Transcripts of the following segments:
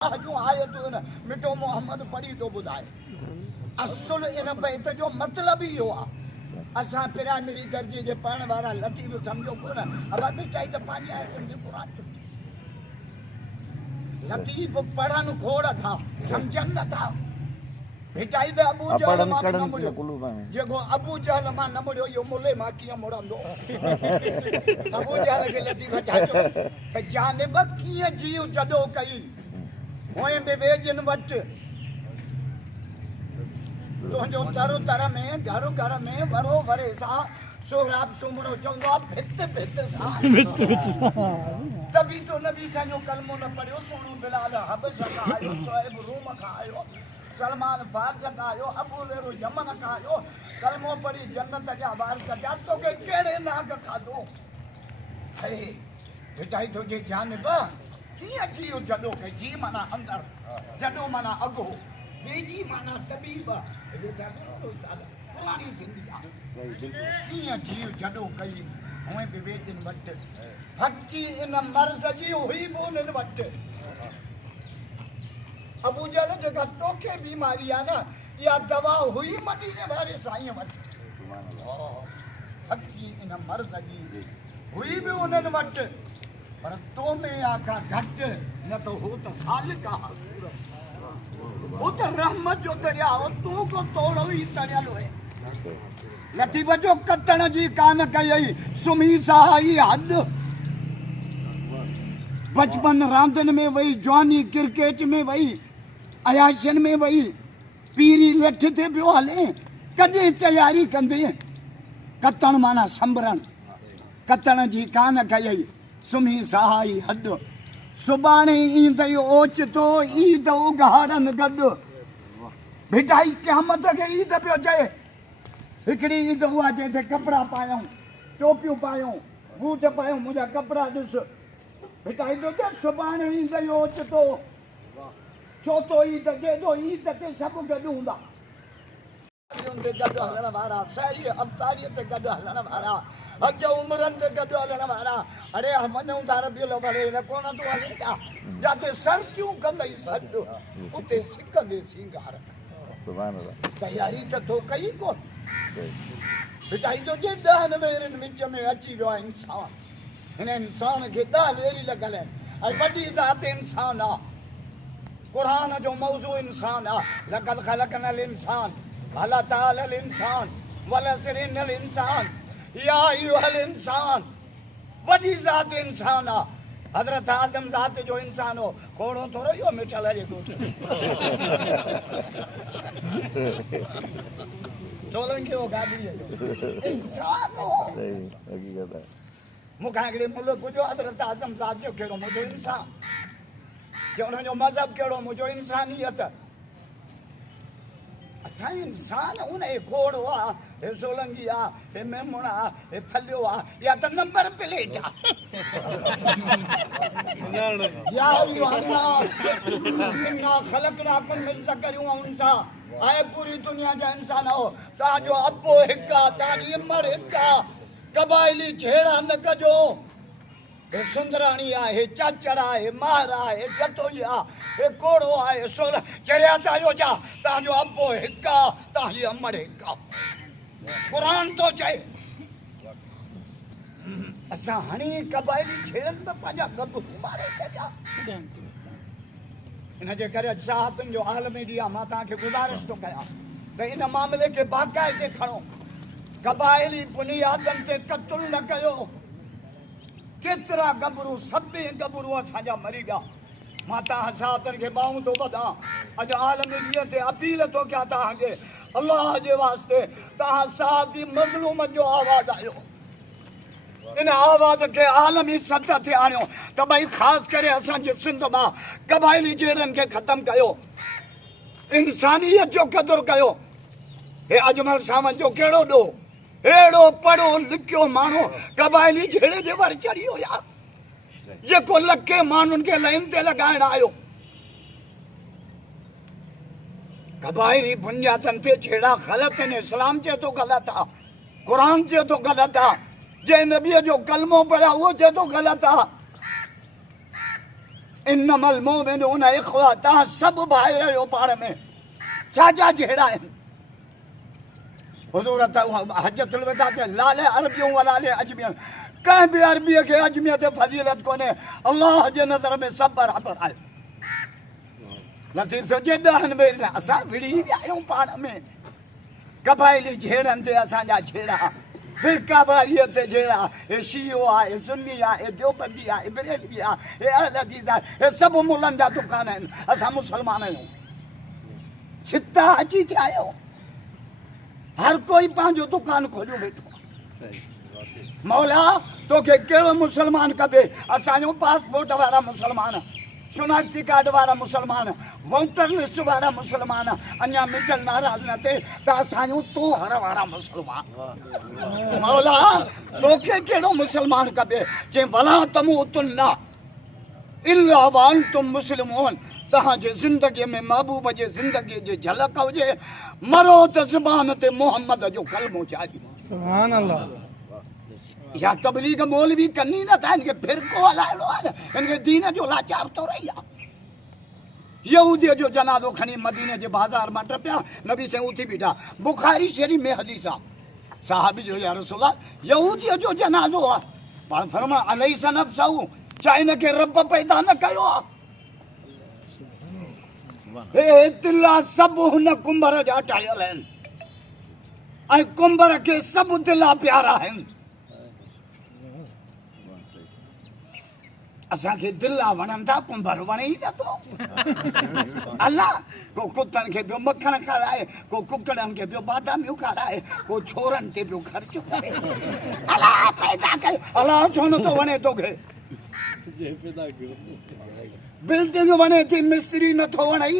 मिठो मोहम्मद पढ़ी तो ॿुधाए असुल इन बैत जो मतिलब इहो आहे असां प्राइमरी दर्जे जे पढ़ण वारा लतीफ़ सम्झो कोन अब मिठाई त पंहिंजी आयतुनि जी क़ुरान लतीफ़ पढ़नि खोड़ था सम्झनि नथा मिठाई त अबू जहल मां न मुड़ियो जेको अबू जहल मां न मुड़ियो इहो मुले मां कीअं मुड़ंदो अबू जहल खे लतीफ़ चाचो त जानिब कीअं जीव जॾो कई होए बेवेजन वट तुंहिंजो तर तर में घर घर में वरो वरे सां सोहराब सुमरो चवंदो आहे भित भित सां तभी तो नबी जो कलमो न पढ़ियो सोनू बिलाल हबश खां आयो सोएब रूम खां आयो सलमान फारस खां आयो अबू लेरो यमन खां आयो कलमो पढ़ी जन्नत जा वार कढिया तोखे कहिड़े नाग खाधो हे बेटा तुंहिंजे जानिब कीअं जीव जॾो कई जी माना अंदर जॾो माना अगो वेजी माना तबीब पुराणी सिंधी आहे कीअं जीव जॾो कई हुए बि वेजन वटि हक़ी इन मर्ज़ जी हुई बि उन्हनि वटि अबू जहल जेका तोखे बीमारी आहे न इहा दवा हुई मदीने वारे साईं वटि हक़ी इन मर्ज़ जी हुई बि उन्हनि वटि पर तो में आका घट न तो हो तो सालिक हसूर हो तो रहमत जो दरिया हो तू को तोड़ो ही तरियल है लतीफ़ जो कतण जी कान कई सुमी साई हद बचपन रांदन में वही जवानी क्रिकेट में वही अयाशन में वही पीरी लठ ते पियो हले कॾहिं तैयारी कंदे कतण माना संभरण कतण जी कान कई सुमी सहाई हद सुभाणे ईंदई ओचितो ईद उघाड़नि गॾु भिटाई क़यामत खे ईद पियो चए हिकिड़ी ईद उहा जंहिंते कपिड़ा पायूं टोपियूं पायूं बूट पायूं मुंहिंजा कपिड़ा ॾिस भिटाई थो चए सुभाणे ईंदई ओचितो छो तो ईद चए थो ईद ते सभु गॾु हूंदा गॾु हलण वारा साहेड़ी अवतारीअ ते गॾु हलण वारा अज उमरन ते गॾु हलण वारा अरे वञूं था रबियुल अव्वल कोन तूं हली था जिते सर्दियूं कंदई सॾु उते सिकंदे सींगार तयारी त तो कई कोन भिटाई जो जे 10 वेरनि विच में अची वियो आहे इंसान हिन इंसान खे 10 वेरी लॻल आहिनि ऐं वॾी ज़ात इंसान आहे क़ुरान जो मौज़ू इंसान आहे लक़द ख़लक़नल इंसान अल्लाह तालल इंसान वलसरिनल इंसान या अय्युहल इंसान वॾी ज़ात इंसान आहे हज़रत आदम ज़ात जो इंसान हो खोड़ो थोरो इहो मिठल जे ॻोठ चोलंगी हो गाॾीअ जो इंसान हो मूंखां हिकिड़े मुल्क पुछियो हज़रत आदम ज़ात जो कहिड़ो मुंहिंजो इंसान कि हुनजो मज़हब कहिड़ो मुंहिंजो इंसानियत असां इंसान हुन हे घोड़ो आहे हे सोलंगी आहे हे मेमण आहे हे फलियो आहे या त नंबर प्लेट आहे आहे पूरी दुनिया जा इंसान हो तव्हांजो अबो हिकु आहे तव्हांजी उमिरि हिकु आहे क़बाइली छेड़ा न कजो हे सुंदराणी आहे हे चाचड़ आहे हे मार आहे हे जतोई आहे हे कोड़ो आहे हे सोल चरिया था जा तव्हांजो अबो हिकु आहे तव्हांजी उमिरि हिकु आहे क़ुरान थो चए असां हाणे क़बाइली छेड़नि में पंहिंजा गब मारे छॾिया हिनजे करे साहतुनि जो आलमी ॾींहुं आहे मां तव्हांखे गुज़ारिश थो कयां त इन मामले खे बाक़ाइदे खणो क़बाइली बुनियादनि ते क़तल न कयो केतिरा गबरू सभई गबरू असांजा मरी विया मां तव्हां साहतनि खे ॿाहूं थो ॿधां अॼु आलमी ॾींहं ते अपील थो कयां तव्हांखे अलाह जे वास्ते तव्हां साहबी मज़लूम जो आवाज़ आयो इन आवाज़ खे आलमी सतह ते आणियो त भई ख़ासि करे असांजे सिंध मां क़बाइली जहिड़नि खे ख़तमु कयो इंसानियत जो क़दुरु कयो हे अजमल सावंत जो कहिड़ो ॾोह अहिड़ो पढ़ो लिखियो माण्हू क़बाइली जहिड़े जे वर चढ़ी वियो यार जेको लखे माण्हुनि खे लाइन ते लॻाइण आयो क़बाइली बुनियादनि ते छेड़ा ग़लति आहिनि इस्लाम चए थो ग़लति आहे क़ुरान चए थो ग़लति आहे जंहिं नबीअ जो कलमो पढ़िया उहो चए थो ग़लति आहे इन्नमल मोमिनून इख्वा, तव्हां सभु भाई रहियो पाण में। छा जहिड़ा आहिनि? हुज़ूर त हजतुल वदा ते लाले अरबियूं व लाले अजमियन, कंहिं बि अरबीअ खे अजमीअ ते फज़ीलत कोन्हे। अल्लाह जे नज़र में सभु बराबरि आहे। लतीफ़ जे ॾहनि में असां विड़ी विया आहियूं पाण में। क़बाइली झेड़नि ते असांजा झेड़ा, फ़िरक़ावारीअ ते झेड़ा, हे शियो आहे, हे सुन्नी आहे, हे देवबंदी आहे, हे बरेलवी आहे, हे अहल हदीस आहे, हे सभु मुलनि जा दुकान आहिनि। असां मुस्लमान आहियूं। छिता अची थिया आहियो। हर कोई पंहिंजो दुकान खोलियो वेठो। मौला तोखे कहिड़ो मुस्लमान खपे? असांजो पासपोर्ट वारा मुस्लमान, शनाख्ती कार्ड वारा मुस्लमान, वोटर लिस्ट वारा मुस्लमान, अञा मिटल नाराज़ न थिए त असांजो तोहर वारा मुस्लमान। मौला तोखे कहिड़ो मुस्लमान खपे? जे वला तमूतुन्ना इल्ला व अंतुम मुस्लिमून, तव्हांजे ज़िंदगीअ में महबूब जे ज़िंदगीअ जी झलक हुजे। मरो त ज़ुबान ते मोहम्मद जो कलमो जारी। सुभान अल्लाह। या तबलीग मौलवी कनी न था, इनके फिरको हलाइणो आहे, इनके दीन जो लाचार तो रही आहे। यहूदीअ जो जनाज़ो खणी मदीने जे बाज़ार मां टपिया, नबी से उथी बीठा। बुखारी शरीफ़ में हदीस आहे, साहबी जो या रसूल अल्लाह यहूदीअ जो जनाज़ो आहे। पाण फरमा अलैस नफ्सहू, छा इनखे रब पैदा न कयो आहे? हे दिला सभु हुन कुंभर जा ठाहियल आहिनि, ऐं कुंभर खे सभु दिला प्यारा आहिनि। असांखे दिला वणनि था, कुंभर वणे ई नथो। अलाह को कुतनि खे पियो मखण खाराए, को कुकड़नि खे पियो बादामियूं खाराए, को छोरनि ते पियो ख़र्च करे। अलाह पैदा कयो, अलाह छो नथो वणे तोखे? बिल्डिंग वणे थी, मिस्त्री नथो वणे।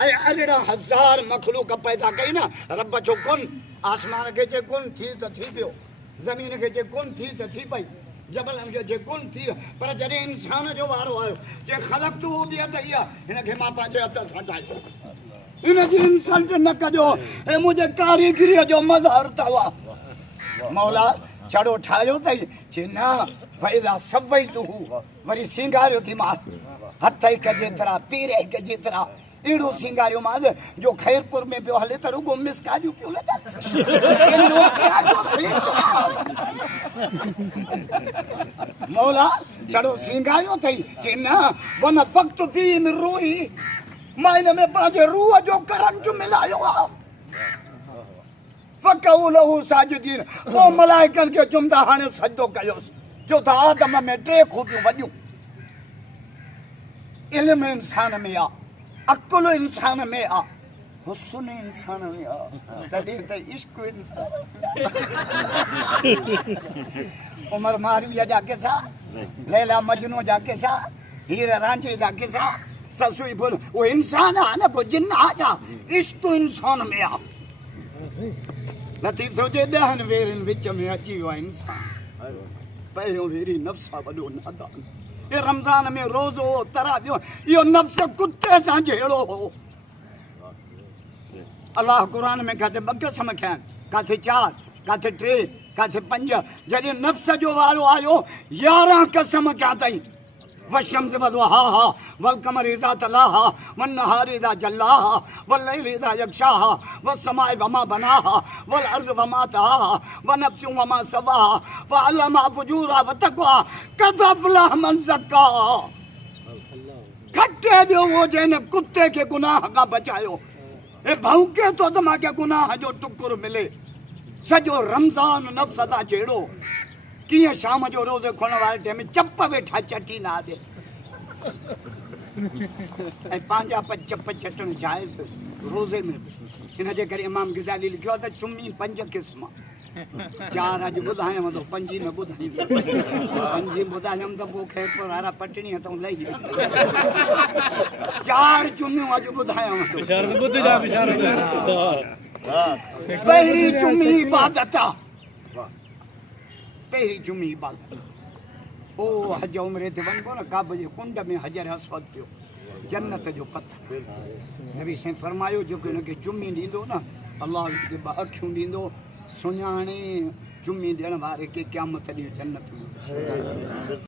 ऐं अरिड़ा हज़ार मखलूक पैदा कई न रब जो कुन। आसमान खे जे कुन थी त थी पियो, ज़मीन खे जे कुन थी त थी पई, जबलनि खे जे कुन थी। पर जॾहिं इंसान जो वारो आयो, जे ख़लक़ तू बियदिही, हिनखे मां पंहिंजे हथ सां ठाहियो। हिनजी इंसल्ट न कजो, हे मुंहिंजे कारीगरीअ जो मज़हर अथव। मौला छड़ो ठाहियो अथई, चई न फ़इज़ा सवैतुहू, वरी सिंगारियो थी मांसि, हथ हिक जेतिरा, पीर हिक जेतिरा, अहिड़ो सिंगारियो मांसि जो ख़ैरपुर में पियो हले त रुगो मिसकारियूं पियो लॻनि। मौला छड़ो सिंगारियो अथई, चई न वन फ़क़्तु फ़ीह मिन रूही, मां हिन में पंहिंजे रूह जो करंट मिलायो आहे। फ़क़ऊ लहू साजिदीन, पोइ मलाइकनि खे चुमंदा हाणे सजदो कयोसि। जो त आदम में 3 खूबियूं वॾियूं, इल्म इंसान में आहे, अकुल इंसान में आहे, हुस्न इंसान में आहे, तॾहिं त इश्क इंसान। उमर मारूया जा किसा, लैला मजनू जा किसा, हीर रांझे जा किसा, ससुई फुल, वो इंसान आहे न, को जिन आहे छा? इश्क इंसान में आहे। लतीफ़ो जे 10 वेरनि विच में अची वियो आहे इंसान। पहिरियों वेरी नफ़्स आहे वॾो नादान। ये रमज़ान में रोज़ो तरावियो, इहो नफ़्स कुते सां जहिड़ो हो। अलाह क़ुरान में किथे 2 क़सम खयां आहिनि, किथे 4, किथे 3, किथे 5। जॾहिं नफ़्स जो वारो आयो 11 क़सम कया अथई। वशम्स वदुहाहा वलकमर इज़ा तलाहा वन्नहार इज़ा जल्लाहा वल्लैल इज़ा यग़शाहा वस्समाइ वमा बनाहा वलअर्ज़ वमा तहाहा वनफ्सिन वमा सवाहा फ़अल्हमहा फ़ुजूरहा वतक़वा क़द अफ़लह मन ज़क्काहा। खटे वियो वो जंहिं कुते खे गुनाह खां बचायो। हे भौंके तो त मूंखे गुनाह जो टुकुर मिले। सॼो रमज़ान नफ़्स था जहिड़ो, कीअं शाम जो रोज़े खोलण वारे टाइम चप वेठा चटींदा हुआसीं, ऐं पंहिंजा चप चटण जाइज़ रोज़े में। हिनजे करे इमाम ग़ज़ाली लिखियो आहे त चुमी 5 क़िस्म, 4 अॼु ॿुधायांव थो, 5 में ॿुधाईंदुसि। 5 ॿुधायमि त पोइ ख़ैरपुर वारा पटणी हथऊं लही विया। 4 चुमियूं अॼु ॿुधायांव थो। पहिरीं चुमी इबादत आहे, पहिरीं चुमी इबादत। ओ हज उमरे ते वञिबो न, काबे जे कुंड में हजर अस्वद पियो, जन्नत जो पथर। नबी साईं फरमायो जेको हिनखे चुमी ॾींदो न, अलाह खे 2 अखियूं ॾींदो, सुञाणे चुमी ॾियण वारे खे क़यामत ॾींहुं जन्नत मिलंदी।